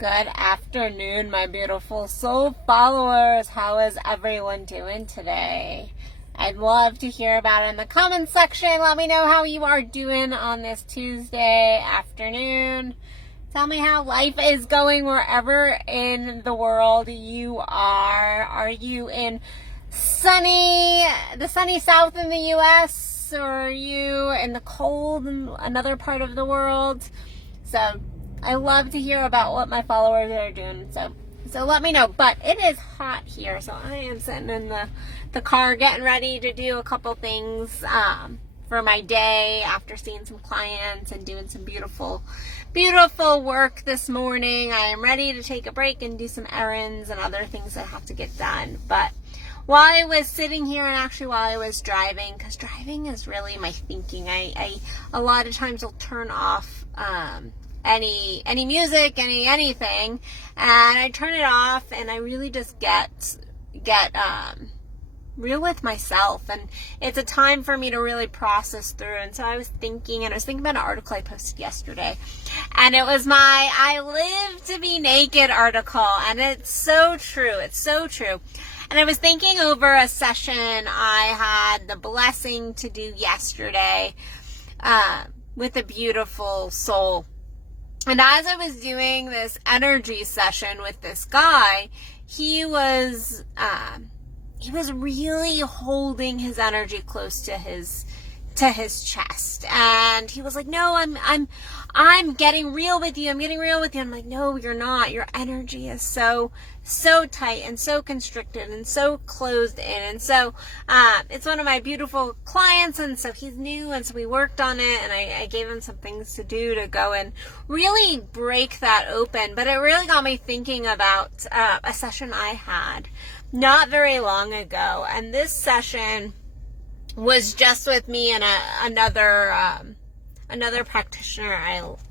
Good afternoon, my beautiful soul followers. How is everyone doing today? I'd love to hear about it in the comments section. Let me know how you are doing on this Tuesday afternoon. Tell me how life is going wherever in the world you are. Are you in the sunny south in the U.S. or are you in the cold in another part of the world? So I love to hear about what my followers are doing. So let me know. But it is hot here, so I am sitting in the car getting ready to do a couple things for my day after seeing some clients and doing some beautiful work this morning. I am ready to take a break and do some errands and other things that have to get done. But while I was sitting here and actually while I was driving, because driving is really my thinking, I a lot of times will turn off any music, anything, and I turn it off and I really just get real with myself, and it's a time for me to really process through. And so I was thinking about an article I posted yesterday, and it was my I Live to Be Naked article, and it's so true. And I was thinking over a session I had the blessing to do yesterday with a beautiful soul. And as I was doing this energy session with this guy, he was really holding his energy close to his chest. And he was like, "No, I'm getting real with you. I'm like, "No, you're not. Your energy is so tight and so constricted and so closed in." And so it's one of my beautiful clients, and so he's new, and so we worked on it, and I gave him some things to do to go and really break that open. But it really got me thinking about a session I had not very long ago, and this session was just with me and another practitioner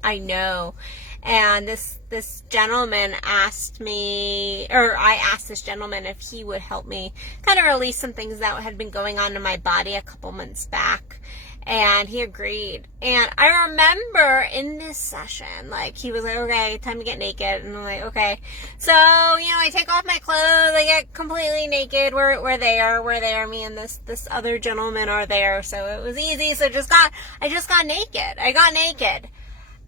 I know. And this gentleman asked me, or I asked this gentleman if he would help me kind of release some things that had been going on in my body a couple months back. And he agreed. And I remember in this session, like, he was like, "Okay, time to get naked." And I'm like, "Okay." So, I take off my clothes, I get completely naked. We're there. Me and this other gentleman are there. So it was easy. So I just got naked. I got naked.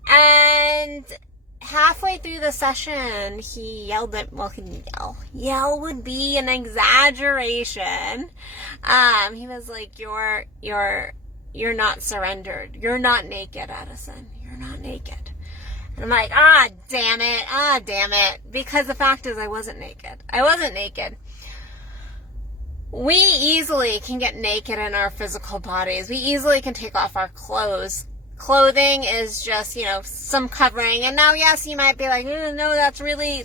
And halfway through the session, he yelled at, well, he didn't yell. Yell would be an exaggeration. He was like, You're not surrendered. You're not naked, Addison. You're not naked." And I'm like, damn it. Because the fact is I wasn't naked. We easily can get naked in our physical bodies. We easily can take off our clothes. Clothing is just, some covering. And now, yes, you might be like, "No, that's really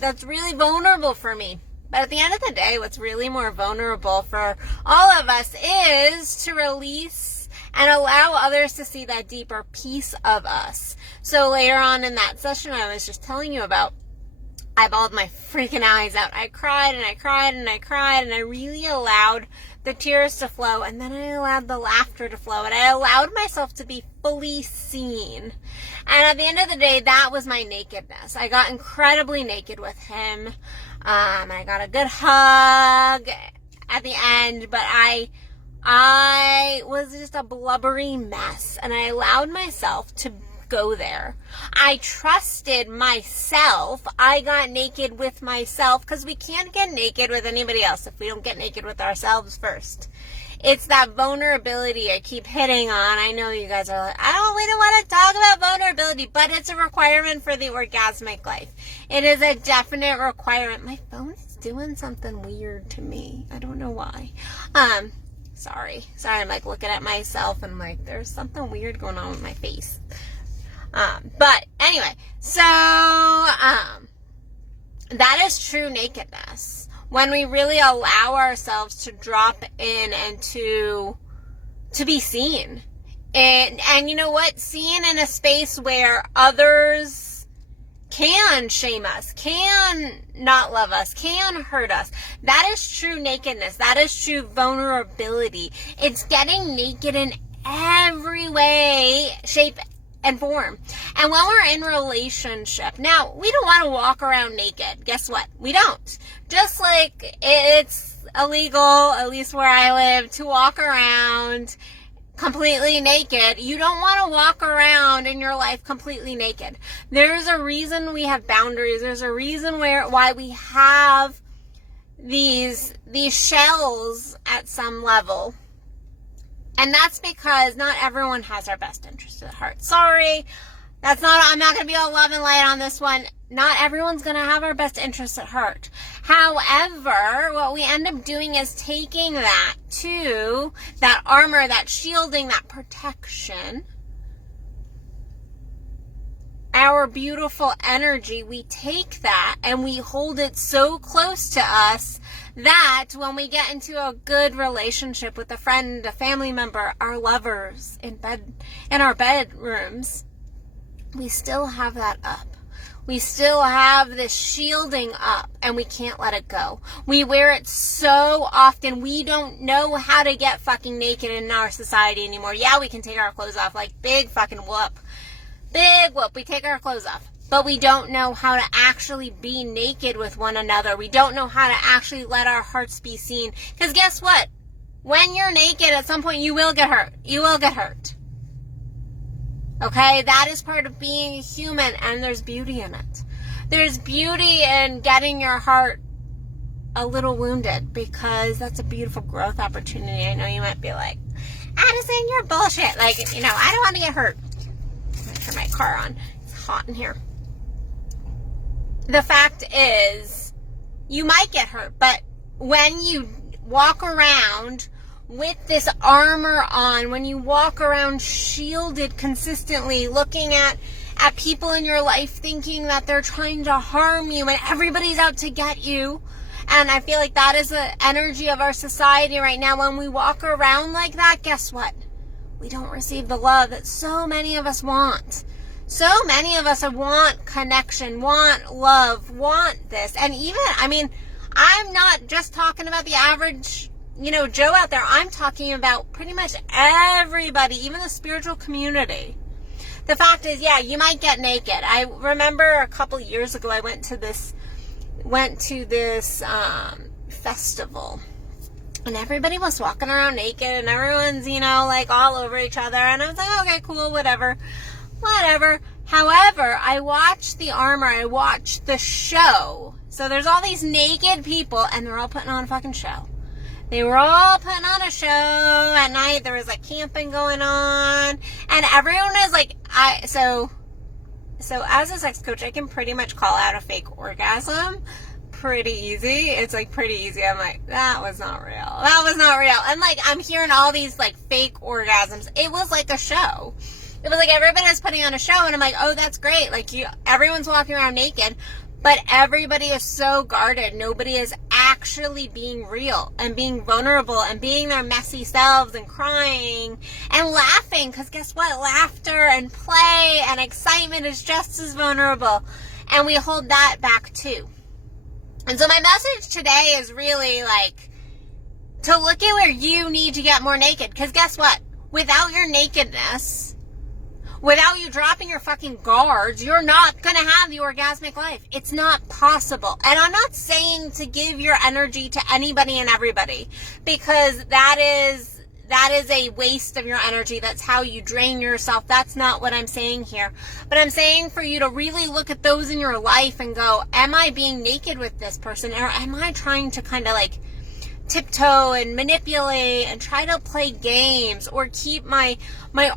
vulnerable for me." But at the end of the day, what's really more vulnerable for all of us is to release and allow others to see that deeper piece of us. So later on in that session I was just telling you about, I bawled my freaking eyes out. I cried and I cried and I cried, and I really allowed the tears to flow, and then I allowed the laughter to flow, and I allowed myself to be fully seen. And at the end of the day, that was my nakedness. I got incredibly naked with him. I got a good hug at the end, but I was just a blubbery mess, and I allowed myself to go there. I trusted myself. I got naked with myself, because we can't get naked with anybody else if we don't get naked with ourselves first. It's that vulnerability I keep hitting on. I know you guys are like, we don't want to talk about vulnerability, but it's a requirement for the orgasmic life. It is a definite requirement. My phone is doing something weird to me. I don't know why. Sorry, I'm like looking at myself and like, there's something weird going on with my face. But anyway, so, that is true nakedness. When we really allow ourselves to drop in and to be seen. And you know what? Seen in a space where others can shame us, can not love us, can hurt us. That is true nakedness. That is true vulnerability. It's getting naked in every way, shape, and form. And when we're in relationship, now, we don't want to walk around naked. Guess what? We don't. Just like it's illegal, at least where I live, to walk around completely naked. You don't want to walk around in your life completely naked. There's a reason we have boundaries. There's a reason why we have these shells at some level. And that's because not everyone has our best interest at heart. Sorry, I'm not going to be all love and light on this one. Not everyone's going to have our best interests at heart. However, what we end up doing is taking that armor, that shielding, that protection, our beautiful energy, we take that and we hold it so close to us that when we get into a good relationship with a friend, a family member, our lovers, in our bedrooms, we still have that up. We still have this shielding up, and we can't let it go. We wear it so often, we don't know how to get fucking naked in our society anymore. Yeah, we can take our clothes off, like big fucking whoop. Big whoop, we take our clothes off. But we don't know how to actually be naked with one another. We don't know how to actually let our hearts be seen. Because guess what? When you're naked, at some point you will get hurt. You will get hurt. Okay, that is part of being human, and there's beauty in it. There's beauty in getting your heart a little wounded, because that's a beautiful growth opportunity. I know you might be like, Addison, you're bullshit. Like, I don't want to get hurt. I'm going to turn my car on. It's hot in here. The fact is, you might get hurt, but when you walk around with this armor on, when you walk around shielded consistently, looking at people in your life thinking that they're trying to harm you and everybody's out to get you, and I feel like that is the energy of our society right now. When we walk around like that, guess what? We don't receive the love that so many of us want. So many of us want connection, want love, want this. And even, I'm not just talking about the average Joe out there. I'm talking about pretty much everybody, even the spiritual community. The fact is, yeah, you might get naked. I remember a couple years ago, I went to this festival, and everybody was walking around naked, and everyone's, like all over each other. And I was like, okay, cool, whatever. However, I watched the armor. I watched the show. So there's all these naked people, and they're all putting on a fucking show. They were all putting on a show at night. There was like camping going on, and everyone is like, so as a sex coach, I can pretty much call out a fake orgasm pretty easy. It's like pretty easy. I'm like, that was not real. That was not real. And like, I'm hearing all these like fake orgasms. It was like a show. It was like everybody was putting on a show, and I'm like, oh, that's great. Like everyone's walking around naked. But everybody is so guarded. Nobody is actually being real and being vulnerable and being their messy selves and crying and laughing. Because guess what? Laughter and play and excitement is just as vulnerable. And we hold that back too. And so my message today is really like to look at where you need to get more naked. Because guess what? Without your nakedness, without you dropping your fucking guards, you're not going to have the orgasmic life. It's not possible. And I'm not saying to give your energy to anybody and everybody, because that is a waste of your energy. That's how you drain yourself. That's not what I'm saying here. But I'm saying for you to really look at those in your life and go, am I being naked with this person? Or am I trying to kind of like tiptoe and manipulate and try to play games or keep my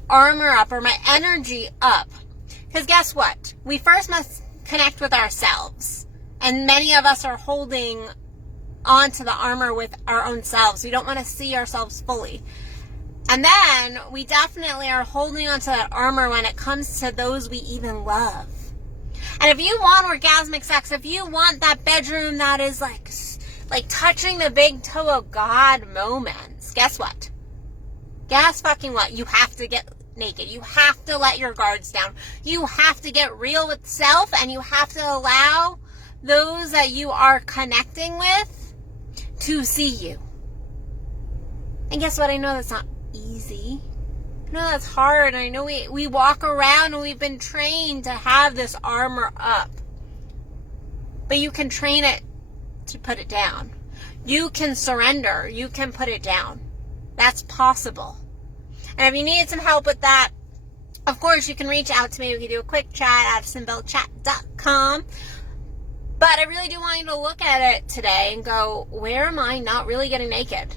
armor up or my energy up? Because guess what? We first must connect with ourselves. And many of us are holding onto the armor with our own selves. We don't want to see ourselves fully. And then we definitely are holding onto that armor when it comes to those we even love. And if you want orgasmic sex, if you want that bedroom that is like touching the big toe of God moments, guess what? Guess fucking what? You have to get naked. You have to let your guards down. You have to get real with self, and you have to allow those that you are connecting with to see you. And guess what? I know that's not easy. I know that's hard. I know we walk around and we've been trained to have this armor up. But you can train it to put it down. You can surrender. You can put it down. That's possible. And if you need some help with that, of course, you can reach out to me. We can do a quick chat at addisonbellchat.com. But I really do want you to look at it today and go, where am I not really getting naked?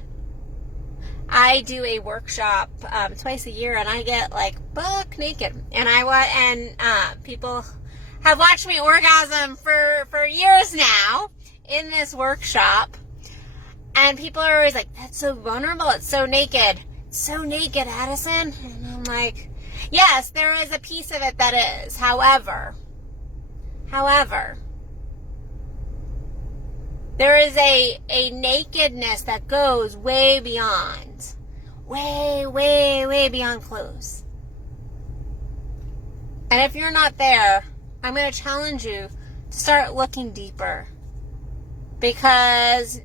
I do a workshop twice a year, and I get like buck naked. And people have watched me orgasm for years now in this workshop. And people are always like, that's so vulnerable. It's so naked. It's so naked, Addison. And I'm like, yes, there is a piece of it that is. However, there is a nakedness that goes way beyond. Way beyond clothes. And if you're not there, I'm going to challenge you to start looking deeper. Because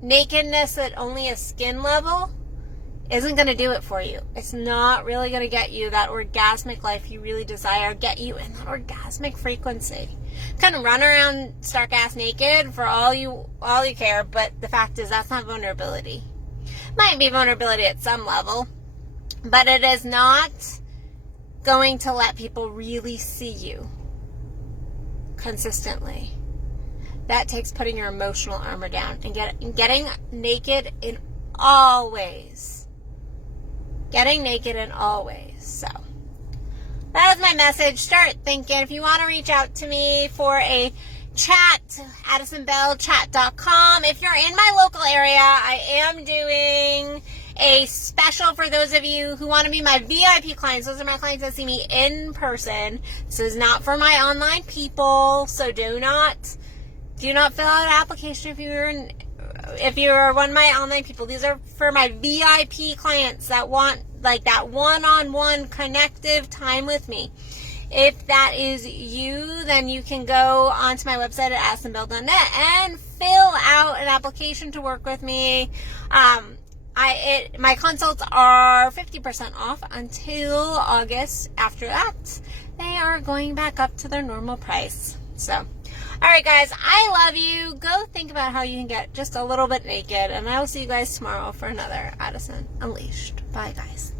nakedness at only a skin level isn't going to do it for you. It's not really going to get you that orgasmic life you really desire, get you in that orgasmic frequency. Kind of run around stark ass naked for all you care, but the fact is that's not vulnerability. Might be vulnerability at some level, but it is not going to let people really see you consistently. That takes putting your emotional armor down and getting naked in all ways. Getting naked in all ways. So that is my message. Start thinking. If you want to reach out to me for a chat, addisonbellchat.com. If you're in my local area, I am doing a special for those of you who want to be my VIP clients. Those are my clients that see me in person. This is not for my online people, so do not fill out an application if you're one of my online people. These are for my VIP clients that want like that one-on-one connective time with me. If that is you, then you can go onto my website at addisonbell.net and fill out an application to work with me. My consults are 50% off until August. After that, they are going back up to their normal price. So, all right, guys, I love you. Go think about how you can get just a little bit naked, and I will see you guys tomorrow for another Addison Unleashed. Bye, guys.